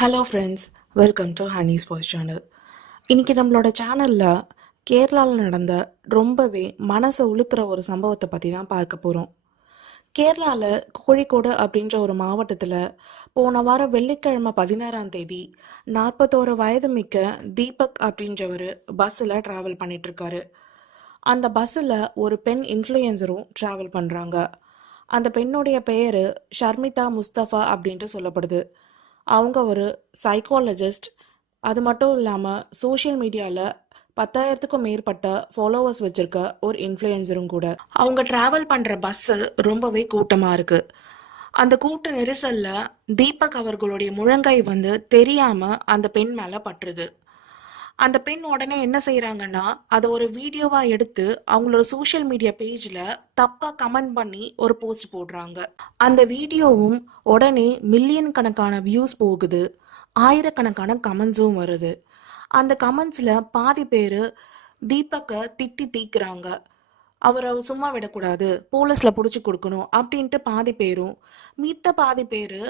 Hello friends, welcome to Honey's voice channel. இன்றைக்கி நம்மளோட சேனலில் கேரளாவில் நடந்த ரொம்பவே மனசை உளுத்துற ஒரு சம்பவத்தை பற்றி தான் பார்க்க போகிறோம். கேரளாவில் கோழிக்கோடு அப்படின்ற ஒரு மாவட்டத்தில் போன வாரம் வெள்ளிக்கிழமை 16ஆம் தேதி 41 வயது மிக்க தீபக் அப்படின்றவர் பஸ்ஸில் ட்ராவல் பண்ணிகிட்ருக்காரு. அந்த பஸ்ஸில் ஒரு பெண் இன்ஃப்ளூயன்சரும் ட்ராவல் பண்ணுறாங்க. அந்த பெண்ணுடைய பெயர் ஷர்மிதா முஸ்தஃபா அப்படின்ட்டு சொல்லப்படுது. அவங்க ஒரு சைக்காலஜிஸ்ட். அது மட்டும் இல்லாமல் சோஷியல் மீடியாவில் 10,000க்கும் மேற்பட்ட ஃபாலோவர்ஸ் வச்சுருக்க ஒரு இன்ஃப்ளூயன்சரும் கூட. அவங்க ட்ராவல் பண்ணுற பஸ்ஸு ரொம்பவே கூட்டமாக இருக்குது. அந்த கூட்ட நெரிசலில் தீபக் அவர்களுடைய முழங்கை தெரியாமல் அந்த பெண் மேலே பட்டுருது. அந்த பெண் உடனே என்ன செய்கிறாங்கன்னா, அதை ஒரு வீடியோவாக எடுத்து அவங்களோட சோஷியல் மீடியா பேஜில் தப்பாக கமெண்ட் பண்ணி ஒரு போஸ்ட் போடுறாங்க. அந்த வீடியோவும் உடனே மில்லியன் கணக்கான வியூஸ் போகுது, ஆயிரக்கணக்கான கமெண்ட்ஸும் வருது. அந்த கமெண்ட்ஸில் பாதி பேர் தீபக்கை திட்டி தீக்குறாங்க. அவரை சும்மா விடக்கூடாது, போலீஸில் பிடிச்சி கொடுக்கணும் அப்படின்ட்டு பாதி பேரும், மித்த பாதி பேர்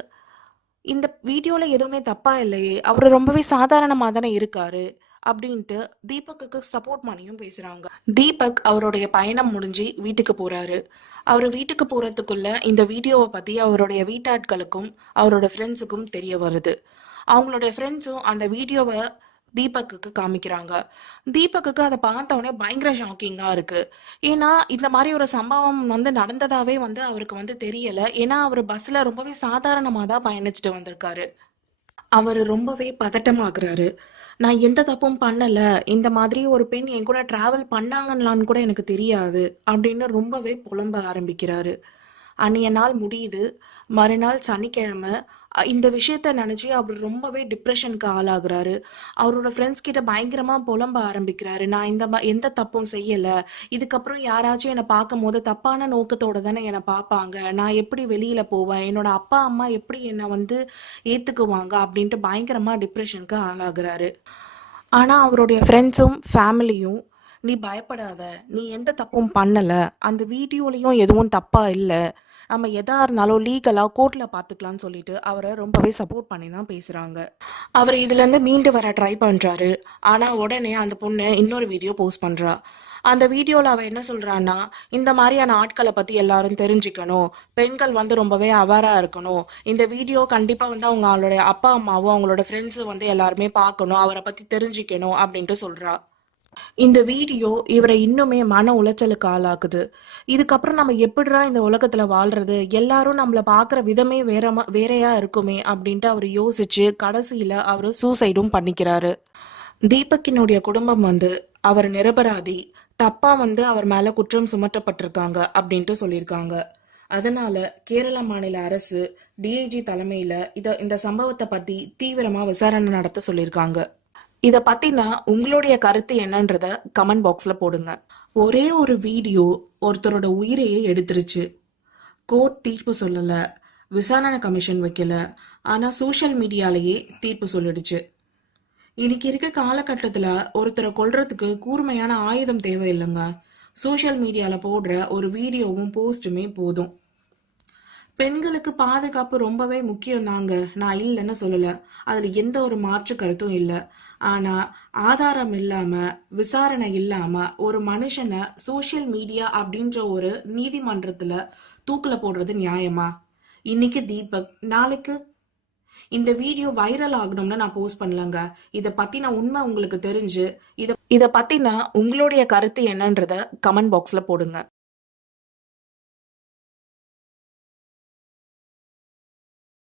இந்த வீடியோவில் எதுவுமே தப்பாக இல்லையே, அவர் ரொம்பவே சாதாரணமாக தானே இருக்காரு அப்படின்ட்டு தீபக்குக்கு சப்போர்ட் பண்ணியும் பேசுறாங்க. தீபக் அவருடைய பயணம் முடிஞ்சு வீட்டுக்கு போறாரு. அவர் வீட்டுக்கு போறதுக்குள்ள இந்த வீடியோவை பத்தி அவருடைய வீட்டாட்களுக்கும் அவரோட ஃப்ரெண்ட்ஸுக்கும் தெரிய வருது. அவங்களுடைய ஃப்ரெண்ட்ஸும் அந்த வீடியோவை தீபக்குக்கு காமிக்கிறாங்க. தீபக்குக்கு அதை பார்த்தோன்னே பயங்கர ஷாக்கிங்காக இருக்கு. ஏன்னா இந்த மாதிரி ஒரு சம்பவம் நடந்ததாவே அவருக்கு தெரியல. ஏன்னா அவர் பஸ்ல ரொம்பவே சாதாரணமாக தான் பயணிச்சுட்டு வந்திருக்காரு. அவர் ரொம்பவே பதட்டமாகறாரு. நான் எந்த தப்பும் பண்ணல, இந்த மாதிரி ஒரு பெண் என் கூட டிராவல் பண்ணாங்கன்னு கூட எனக்கு தெரியாது அப்படின்னு ரொம்பவே புலம்ப ஆரம்பிக்கிறாரு. அன்றைய நாள் முடியுது. மறுநாள் சனிக்கிழமை. இந்த விஷயத்த நினச்சி அவர் ரொம்பவே டிப்ரெஷனுக்கு ஆளாகிறாரு. அவரோட ஃப்ரெண்ட்ஸ் கிட்ட பயங்கரமாக புலம்ப ஆரம்பிக்கிறாரு. நான் எந்த தப்பும் செய்யலை, இதுக்கப்புறம் யாராச்சும் என்னை பார்க்கும் போது தப்பான நோக்கத்தோடு தானே என்னை பார்ப்பாங்க, நான் எப்படி வெளியில் போவேன், என்னோட அப்பா அம்மா எப்படி என்னை ஏற்றுக்குவாங்க அப்படின்ட்டு பயங்கரமாக டிப்ரெஷனுக்கு ஆளாகிறாரு. ஆனால் அவருடைய ஃப்ரெண்ட்ஸும் ஃபேமிலியும், நீ பயப்படாத, நீ எந்த தப்பும் பண்ணலை, அந்த வீடியோலையும் எதுவும் தப்பாக இல்லை, நம்ம எதா இருந்தாலும் லீகலாக கோர்ட்டில் பார்த்துக்கலான்னு சொல்லிட்டு அவரை ரொம்பவே சப்போர்ட் பண்ணி தான் பேசுகிறாங்க. அவர் இதுலேருந்து மீண்டு வர ட்ரை பண்ணுறாரு. ஆனால் உடனே அந்த பொண்ணு இன்னொரு வீடியோ போஸ்ட் பண்ணுறா. அந்த வீடியோவில் அவள் என்ன சொல்கிறான்னா, இந்த மாதிரியான ஆட்களை பற்றி எல்லாரும் தெரிஞ்சுக்கணும், பெண்கள் ரொம்பவே அவேராக இருக்கணும், இந்த வீடியோ கண்டிப்பாக அவங்களுடைய அப்பா அம்மாவும் அவங்களோட ஃப்ரெண்ட்ஸும் எல்லாருமே பார்க்கணும், அவரை பற்றி தெரிஞ்சுக்கணும் அப்படின்ட்டு சொல்கிறா. இந்த வீடியோ இவரை இன்னுமே மன உளைச்சலுக்கு ஆளாக்குது. இதுக்கப்புறம் நம்ம எப்படிடா இந்த உலகத்துல வாழ்றது, எல்லாரும் நம்மள பாக்குற விதமே வேறையா இருக்குமே அப்படின்ட்டு அவர் யோசிச்சு கடைசியில அவர் சூசைடும் பண்ணிக்கிறாரு. தீபக்கினுடைய குடும்பம் அவர் நிரபராதி, தப்பா அவர் மேல குற்றம் சுமத்தப்பட்டிருக்காங்க அப்படின்ட்டு சொல்லியிருக்காங்க. அதனால கேரள மாநில அரசு டிஐஜி தலைமையில இந்த சம்பவத்தை பத்தி தீவிரமா விசாரணை நடத்த சொல்லியிருக்காங்க. இதை பத்தினா உங்களுடைய கருத்து என்னன்றத கமெண்ட் பாக்ஸ்ல போடுங்க. ஒரே ஒரு வீடியோ ஒருத்தரோட உயிரையே எடுத்துருச்சு. கோர்ட் தீர்ப்பு சொல்லல, விசாரணை கமிஷன் வைக்கல, ஆனா சோஷியல் மீடியாலேயே தீர்ப்பு சொல்லிடுச்சு. இன்னைக்கு இருக்க காலகட்டத்துல ஒருத்தரை கொல்றதுக்கு கூர்மையான ஆயுதம் தேவையில்லைங்க. சோஷியல் மீடியால போடுற ஒரு வீடியோவும் போஸ்ட்டுமே போதும். பெண்களுக்கு பாதுகாப்பு ரொம்பவே முக்கியம் தாங்க, நான் இல்லைன்னு சொல்லலை, அதில் எந்த ஒரு மாற்று கருத்தும் இல்லை. ஆனால் ஆதாரம் இல்லாமல், விசாரணை இல்லாமல் ஒரு மனுஷனை சோஷியல் மீடியா அப்படின்ற ஒரு நீதிமன்றத்தில் தூக்கில் போடுறது நியாயமா? இன்னைக்கு தீபக், நாளைக்கு இந்த வீடியோ வைரல் ஆகணும்னு நான் போஸ்ட் பண்ணலங்க. இதை பற்றின உண்மை உங்களுக்கு தெரிஞ்சு இதை பற்றின உங்களுடைய கருத்து என்னன்றத கமெண்ட் பாக்ஸில் போடுங்க.